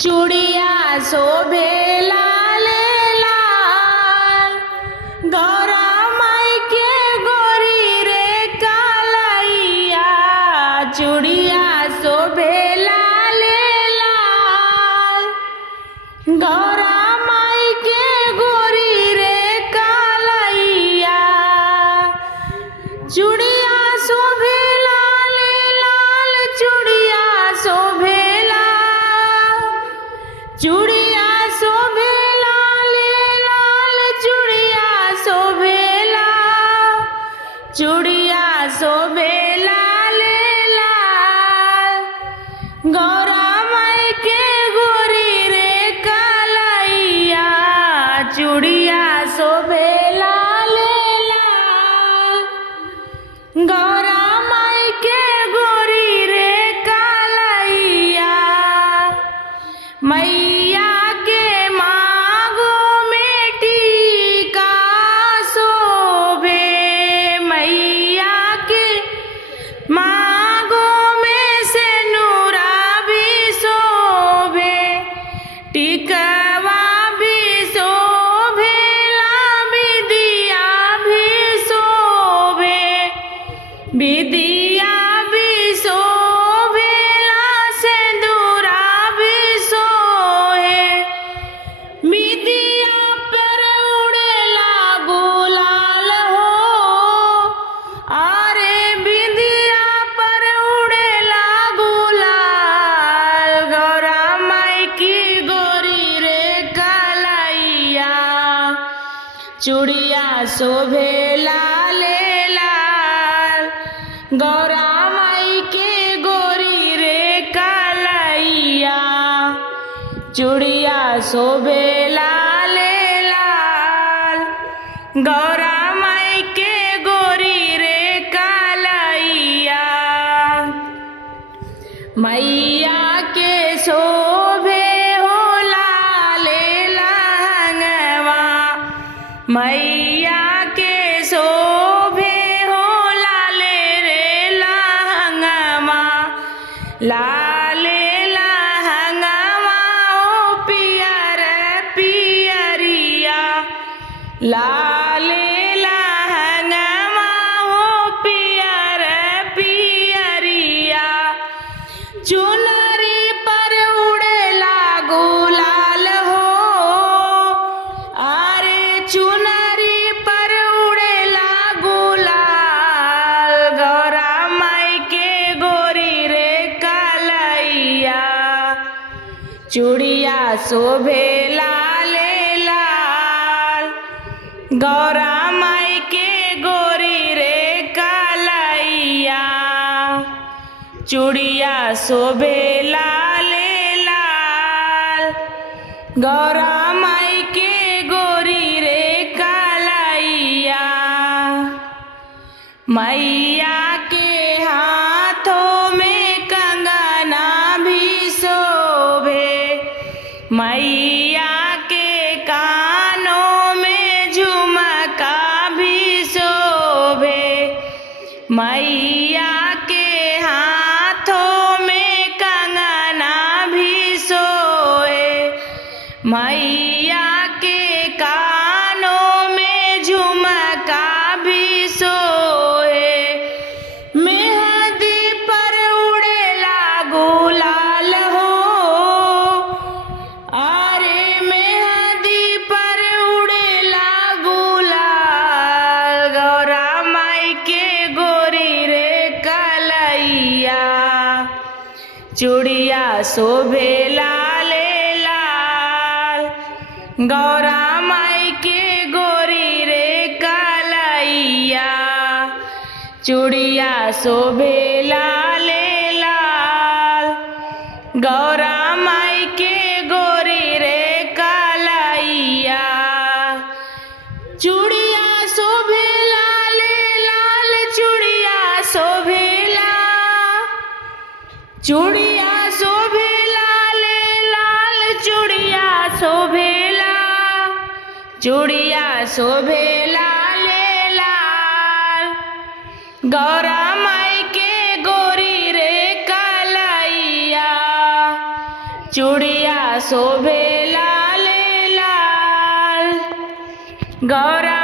चूड़िया शोभे लाल लाल, गौरा माई के गोरी रे कालैया। चूड़िया शोभे लाल लाल, गौरा माई के गोरी रे कालैया। चूड़िया शोभे लाल लाल, चूड़िया शोभे चूड़िया शोभे लाल लाल, चूड़िया शोभे लाल, चूड़िया शोभे लाल लाल, गौरा माई के गोरी रे कालैया। चूड़िया शोभे लाल लाल, गौरा माई के गोरी रे कालैया। मैया के मांगों में टीका शोभे, मैया के मांगों में सिंदूरा भी शोभे, टिकवा भी शोभे ला, बिदिया भी शोभे, बिदिया भी शोभे ला, सिंदूरा भी शोभे। बिदिया पर उड़ेला गुलाल हो, अरे बिदिया पर उड़ेला गुलाल, गौरा माई की गोरी रे कालैया। चूड़िया शोभे लाल लाल, गौरा माई के गोरी रे कालैया। चूड़िया शोभे लाल लाल, गौरा माई के गोरी रे कालैया। मैया के शोभे हो लाल लहंगवा, मैया के शोभे हो लाल रे लहंगवा, लाल लहंगवा ओ पियर पियरिया, लाल लहंगवा ओ पियर पियरिया। चुनरी पर उड़ेला गुलाल हो, अरे चुनरी पर उड़ेला गुलाल, गौरा माई के गोरी रे कालैया। चूड़िया शोभे लाल लाल, गौरा माई के गोरी रे कालैया। चूड़िया शोभे लाल लाल, गौरा माई के गोरी रे कालैया। मैया के हाथों में कंगना भी शोभे, मैया के कानों में झुमका भी शोभे, मैया के हाथों में कंगना भी सोए, मैया के कानों में झुमका भी सोए। मेहंदी पर उड़ेला गुलाल हो, अरे मेहंदी पर उड़ेला गुलाल, गौरा माई के गोरी रे कालैया। चूड़िया शोभे लाल लाल, गौरा माई के गोरी रे कालैया। चूड़िया शोभे लाल लाल, गौरा माई के गोरी रे कालैया। चूड़िया शोभे लाल लाल, चूड़िया शोभे लाल, चूड़िया शोभे लाल लाल, चूड़िया शोभे लाल, चूड़िया शोभे लाल लाल, गौरा माई के गोरी रे कालैया। चूड़िया શોભે લાલે લાલ ગૌરા